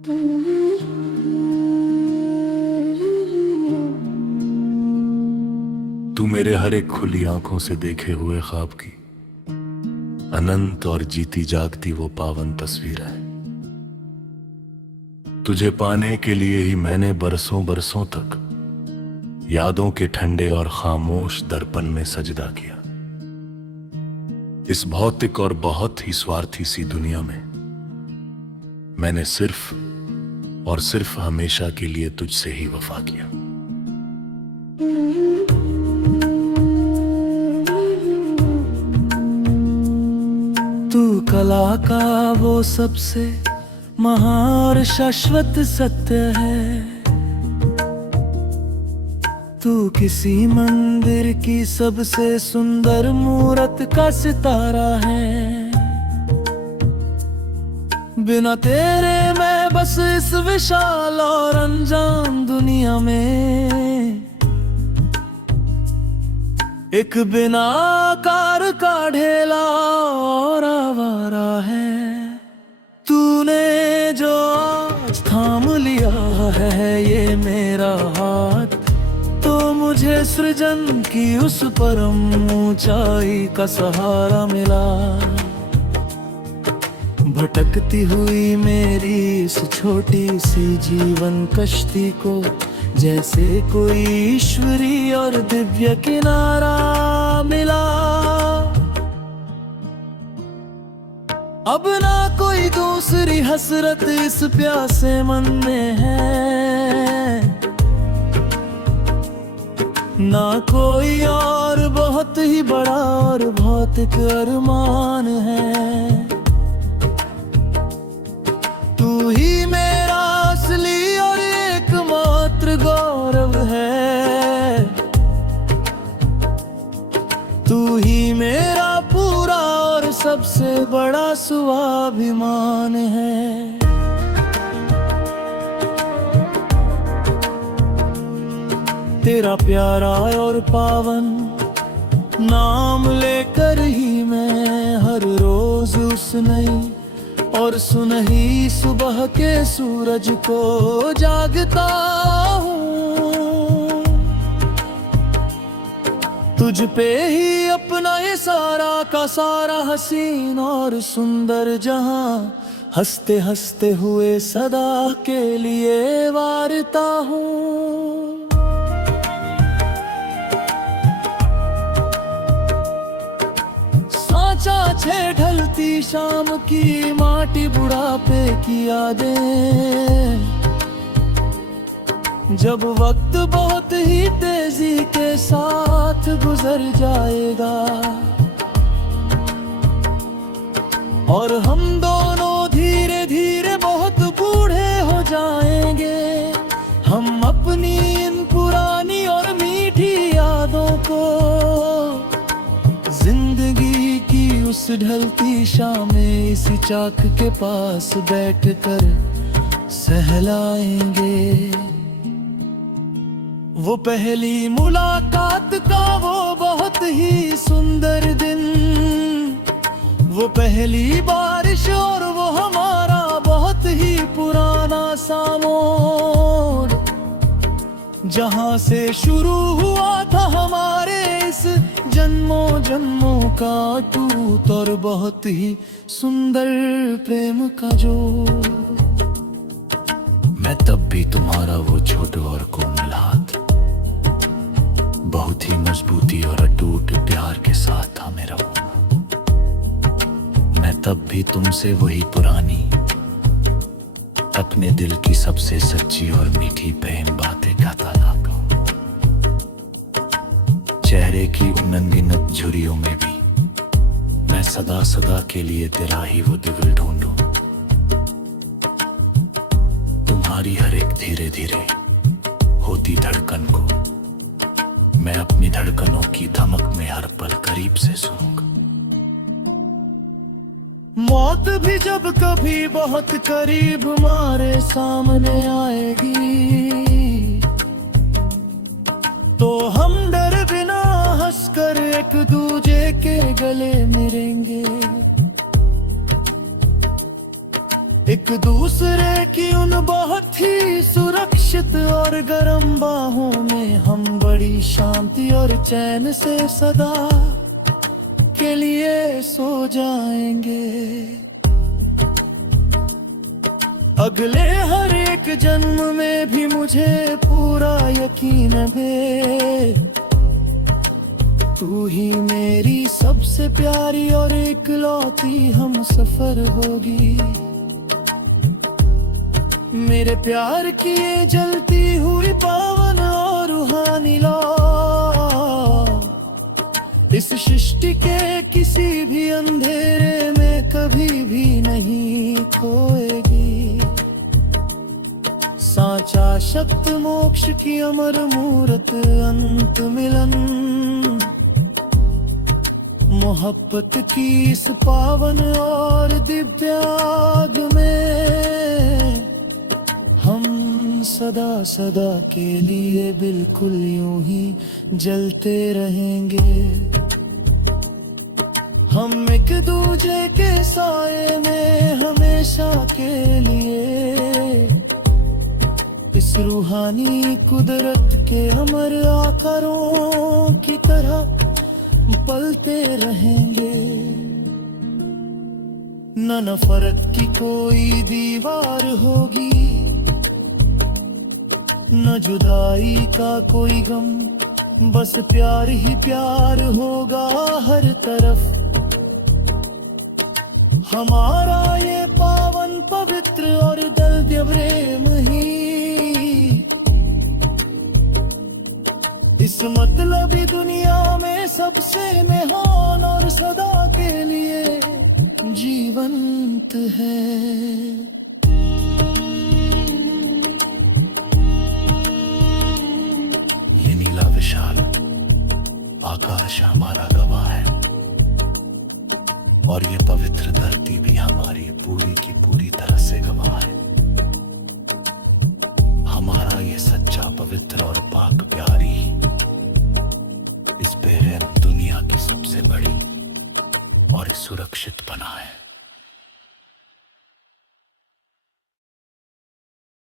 तू मेरे हर एक खुली आंखों से देखे हुए ख्वाब की अनंत और जीती जागती वो पावन तस्वीर है। तुझे पाने के लिए ही मैंने बरसों बरसों तक यादों के ठंडे और खामोश दर्पण में सजदा किया। इस भौतिक और बहुत ही स्वार्थी सी दुनिया में मैंने सिर्फ और सिर्फ हमेशा के लिए तुझसे ही वफा किया। तू कला का वो सबसे महान शाश्वत सत्य है। तू किसी मंदिर की सबसे सुंदर मूरत का सितारा है। बिना तेरे मैं बस इस विशाल और अनजान दुनिया में एक बिना आकार का ढेला और आवारा है। तूने जो आज थाम लिया है ये मेरा हाथ, तो मुझे सृजन की उस परम ऊंचाई का सहारा मिला। भटकती हुई मेरी इस छोटी सी जीवन कश्ती को जैसे कोई ईश्वरी और दिव्य किनारा मिला। अब ना कोई दूसरी हसरत इस प्यासे मन में है, ना कोई और बहुत ही बड़ा और भौतिक अरमान है। तू ही मेरा असली और एकमात्र गौरव है। तू ही मेरा पूरा और सबसे बड़ा स्वाभिमान है। तेरा प्यारा और पावन नाम लेकर ही मैं हर रोज उस नई और सुनहरी सुबह के सूरज को जागता हूँ। तुझ पे ही अपना ये सारा का सारा हसीन और सुंदर जहां हंसते हंसते हुए सदा के लिए वारता हूँ। छे ढलती शाम की माटी बुढ़ापे की यादें, जब वक्त बहुत ही तेजी के साथ गुजर जाएगा और हम दोनों धीरे धीरे बहुत बूढ़े हो जाएंगे। हम अपनी इन पुरानी और मीठी यादों को जिंदगी उस ढलती शाम में इसी चाक के पास बैठकर सहलाएंगे। वो पहली मुलाकात का वो बहुत ही सुंदर दिन, वो पहली बारिश और वो हमारा बहुत ही पुराना सा मोड़, जहां से शुरू हुआ था हमारे इस जन्मों जन्मों का टूट और बहुत ही सुंदर प्रेम का जोड़। मैं तब भी तुम्हारा वो छोटा और कोमल हाथ बहुत ही मजबूती और अटूट प्यार के साथ थामे रहूंगा। मैं तब भी तुमसे वही पुरानी अपने दिल की सबसे सच्ची और मीठी प्रेम बातें कहता रहूंगा। चेहरे की उन अनगिनत झुर्रियों में भी मैं सदा सदा के लिए तेरा ही वो दिल ढूंढूं। तुम्हारी हर एक धीरे धीरे होती धड़कन को मैं अपनी धड़कनों की धमक में हर पल करीब से सुनूंगा। मौत भी जब कभी बहुत करीब हमारे सामने आएगी, तो हम डर बिना हंसकर एक दूजे के गले मिलेंगे। एक दूसरे की उन बहुत ही सुरक्षित और गर्म बाहों में हम बड़ी शांति और चैन से सदा के लिए सो जाएंगे। अगले हर एक जन्म में भी मुझे पूरा यकीन है, तू ही मेरी सबसे प्यारी और इकलौती हम सफर होगी। मेरे प्यार की ये जलती हुई पावन और रूहानी लौ इस सृष्टि के किसी भी अंधेरे में कभी भी नहीं खोएगी। साचा शब्द मोक्ष की अमर मूरत अंत मिलन, मोहब्बत की इस पावन और दिव्याग में हम सदा सदा के लिए बिल्कुल यूं ही जलते रहेंगे। हम एक दूजे के साए में हमेशा के लिए इस रूहानी कुदरत के अमर आकारों की तरह पलते रहेंगे। न नफरत की कोई दीवार होगी, न जुदाई का कोई गम, बस प्यार ही प्यार होगा हर तरफ। हमारा ये पावन पवित्र और दिव्य प्रेम ही इस मतलबी दुनिया में सबसे महान और सदा के लिए जीवंत है। ये नीला विशाल आकाश हमारा गवाह है और ये पवित्र धरती भी हमारी पूरी की पूरी तरह से गवाह है। हमारा ये सच्चा पवित्र और पाक प्यारी इस बेरहम दुनिया की सबसे बड़ी और सुरक्षित पनाह है।